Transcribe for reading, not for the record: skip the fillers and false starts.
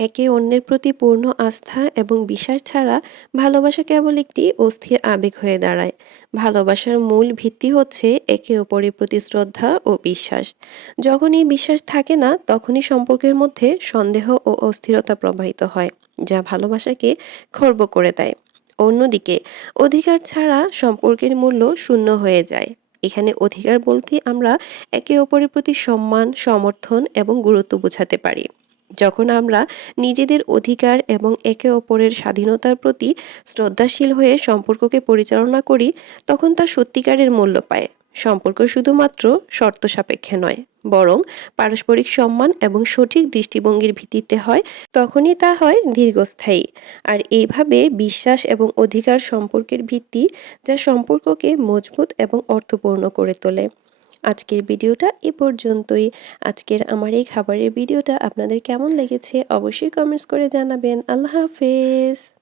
একে অন্যের প্রতি পূর্ণ আস্থা এবং বিশ্বাস ছাড়া ভালোবাসা কেবল একটি অস্থির আবেগ হয়ে দাঁড়ায়। ভালোবাসার মূল ভিত্তি হচ্ছে একে অপরের প্রতি শ্রদ্ধা ও বিশ্বাস। যখন এই বিশ্বাস থাকে না, তখনই সম্পর্কের মধ্যে সন্দেহ ও অস্থিরতা প্রবাহিত হয়, যা ভালোবাসাকে খর্ব করে দেয়। অন্যদিকে অধিকার ছাড়া সম্পর্কের মূল্য শূন্য হয়ে যায়। এখানে অধিকার বলতে আমরা একে অপরের প্রতি সম্মান, সমর্থন এবং গুরুত্ব বোঝাতে পারি। যখন আমরা নিজেদের অধিকার এবং একে অপরের স্বাধীনতার প্রতি শ্রদ্ধাশীল হয়ে সম্পর্ককে পরিচালনা করি, তখন তা সত্যিকারের মূল্য পায়। সম্পর্ক শুধুমাত্র শর্ত সাপেক্ষে নয়, বরং পারস্পরিক সম্মান এবং সঠিক দৃষ্টিভঙ্গির ভিত্তিতে হয়। তখনই তা হয় দীর্ঘস্থায়ী। আর এইভাবে বিশ্বাস এবং অধিকার সম্পর্কের ভিত্তি, যা সম্পর্ককে মজবুত এবং অর্থপূর্ণ করে তোলে। আজকের ভিডিওটা এ পর্যন্তই। আজকের আমার এই খাবারের ভিডিওটা আপনাদের কেমন লেগেছে অবশ্যই কমেন্টস করে জানাবেন। আল্লাহ হাফেজ।